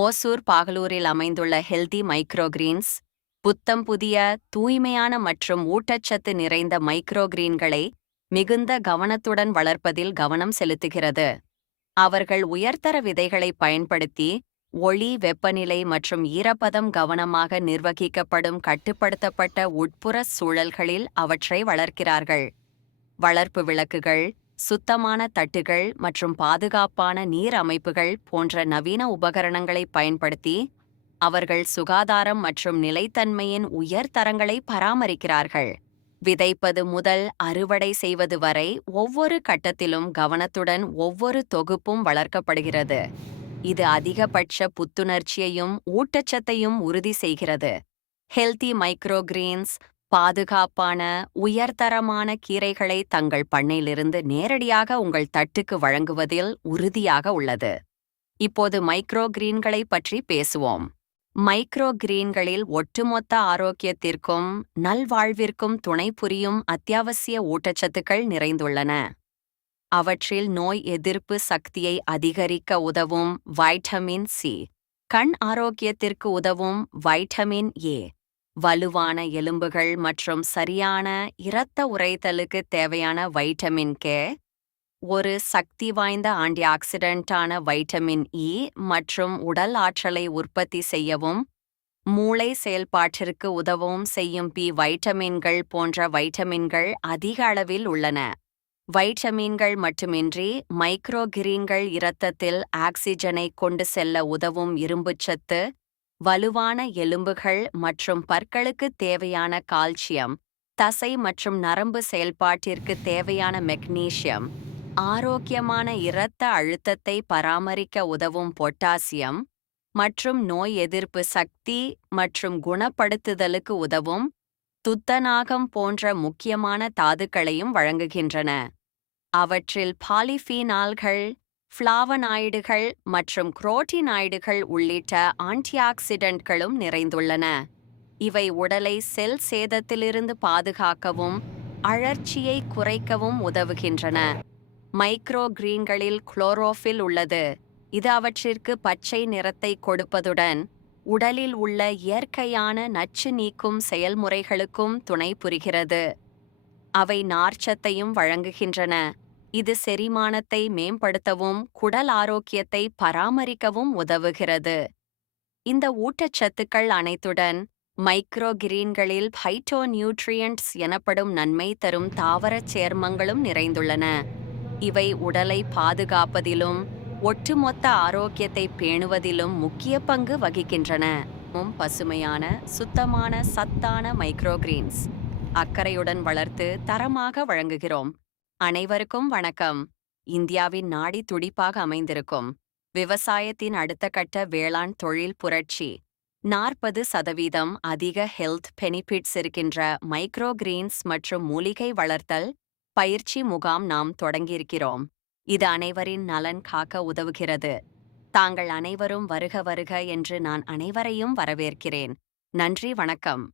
ஓசூர் பாகலூரில் அமைந்துள்ள healthy microgreens புத்தம் புதிய தூய்மையான மற்றும் ஊட்டச்சத்து நிறைந்த மைக்ரோகிரீன்களை மிகுந்த கவனத்துடன் வளர்ப்பதில் கவனம் செலுத்துகிறது. அவர்கள் உயர்தர விதைகளை பயன்படுத்தி ஒளி, வெப்பநிலை மற்றும் ஈரப்பதம் கவனமாக நிர்வகிக்கப்படும் கட்டுப்படுத்தப்பட்ட உட்புற சூழல்களில் அவற்றை வளர்க்கிறார்கள். வளர்ப்பு விளக்குகள், சுத்தமான தட்டுகள் மற்றும் பாதுகாப்பான நீர் அமைப்புகள் போன்ற நவீன உபகரணங்களை பயன்படுத்தி அவர்கள் சுகாதாரம் மற்றும் நிலைத்தன்மையின் உயர் தரங்களை பராமரிக்கிறார்கள். விதைப்பது முதல் அறுவடை செய்வது வரை ஒவ்வொரு கட்டத்திலும் கவனத்துடன் ஒவ்வொரு தொகுப்பும் வளர்க்கப்படுகிறது. இது அதிகபட்ச புத்துணர்ச்சியையும் ஊட்டச்சத்தையும் உறுதி செய்கிறது. ஹெல்தி மைக்ரோகிரீன்ஸ் பாதுகாப்பான, உயர்தரமான கீரைகளை தங்கள் பண்ணையிலிருந்து நேரடியாக உங்கள் தட்டுக்கு வழங்குவதில் உறுதியாக உள்ளது. இப்போது மைக்ரோகிரீன்களை பற்றி பேசுவோம். மைக்ரோகிரீன்களில் ஒட்டுமொத்த ஆரோக்கியத்திற்கும் நல்வாழ்விற்கும் துணை புரியும் அத்தியாவசிய ஊட்டச்சத்துக்கள் நிறைந்துள்ளன. அவற்றில் நோய் எதிர்ப்பு சக்தியை அதிகரிக்க உதவும் வைட்டமின் சி, கண் ஆரோக்கியத்திற்கு உதவும் வைட்டமின் ஏ, வலுவான எலும்புகள் மற்றும் சரியான இரத்த உறைதலுக்கு தேவையான வைட்டமின் கே, ஒரு சக்தி வாய்ந்த ஆன்டிஆக்சிடென்ட்டான வைட்டமின் இ மற்றும் உடல் ஆற்றலை உற்பத்தி செய்யவும் மூளை செயல்பாட்டிற்கு உதவும் செய்யும் பி வைட்டமின்கள் போன்ற வைட்டமின்கள் அதிக அளவில் உள்ளன. வைட்டமின்கள் மட்டுமின்றி மைக்ரோகிரீன்கள் இரத்தத்தில் ஆக்சிஜனை கொண்டு செல்ல உதவும் இரும்புச்சத்து, வலுவான எலும்புகள் மற்றும் பற்களுக்கு தேவையான கால்சியம், தசை மற்றும் நரம்பு செயல்பாட்டிற்கு தேவையான மெக்னீசியம், ஆரோக்கியமான இரத்த அழுத்தத்தை பராமரிக்க உதவும் பொட்டாசியம் மற்றும் நோய் எதிர்ப்பு சக்தி மற்றும் குணப்படுத்துதலுக்கு உதவும் துத்தநாகம் போன்ற முக்கியமான தாதுக்களையும் வழங்குகின்றன. அவற்றில் பாலிஃபீனால்கள், ஃப்ளாவனாய்டுகள் மற்றும் குரோட்டினாய்டுகள் உள்ளிட்ட ஆன்டிஆக்சிடென்ட்களும் நிறைந்துள்ளன. இவை உடலை செல் சேதத்திலிருந்து பாதுகாக்கவும் அழற்சியை குறைக்கவும் உதவுகின்றன. மைக்ரோகிரீன்களில் குளோரோஃபில் உள்ளது. இது அவற்றிற்கு பச்சை நிறத்தை கொடுப்பதுடன் உடலில் உள்ள இயற்கையான நச்சு நீக்கும் செயல்முறைகளுக்கும் துணை புரிகிறது. அவை நார்ச்சத்தையும் வழங்குகின்றன. இது செரிமானத்தை மேம்படுத்தவும் குடல் ஆரோக்கியத்தை பராமரிக்கவும் உதவுகிறது. இந்த ஊட்டச்சத்துக்கள் அனைத்துடன் மைக்ரோகிரீன்களில் பைட்டோநியூட்ரியன்ட்ஸ் எனப்படும் நன்மை தரும் தாவரச் சேர்மங்களும் நிறைந்துள்ளன. இவை உடலை பாதுகாப்பதிலும் ஒட்டுமொத்த ஆரோக்கியத்தை பேணுவதிலும் முக்கிய பங்கு வகிக்கின்றன. பசுமையான, சுத்தமான, சத்தான மைக்ரோகிரீன்ஸ் அக்கறையுடன் வளர்த்து தரமாக வழங்குகிறோம். அனைவருக்கும் வணக்கம். இந்தியாவின் நாடி துடிப்பாக அமைந்திருக்கும் விவசாயத்தின் அடுத்த கட்ட வேளாண் தொழில் புரட்சி 40% அதிக ஹெல்த் பெனிஃபிட்ஸ் இருக்கின்ற மைக்ரோகிரீன்ஸ் மற்றும் மூலிகை வளர்த்தல் பயிற்சி முகாம் நாம் தொடங்கியிருக்கிறோம். இது அனைவரின் நலன் காக்க உதவுகிறது. தாங்கள் அனைவரும் வருக வருக என்று நான் அனைவரையும் வரவேற்கிறேன். நன்றி, வணக்கம்.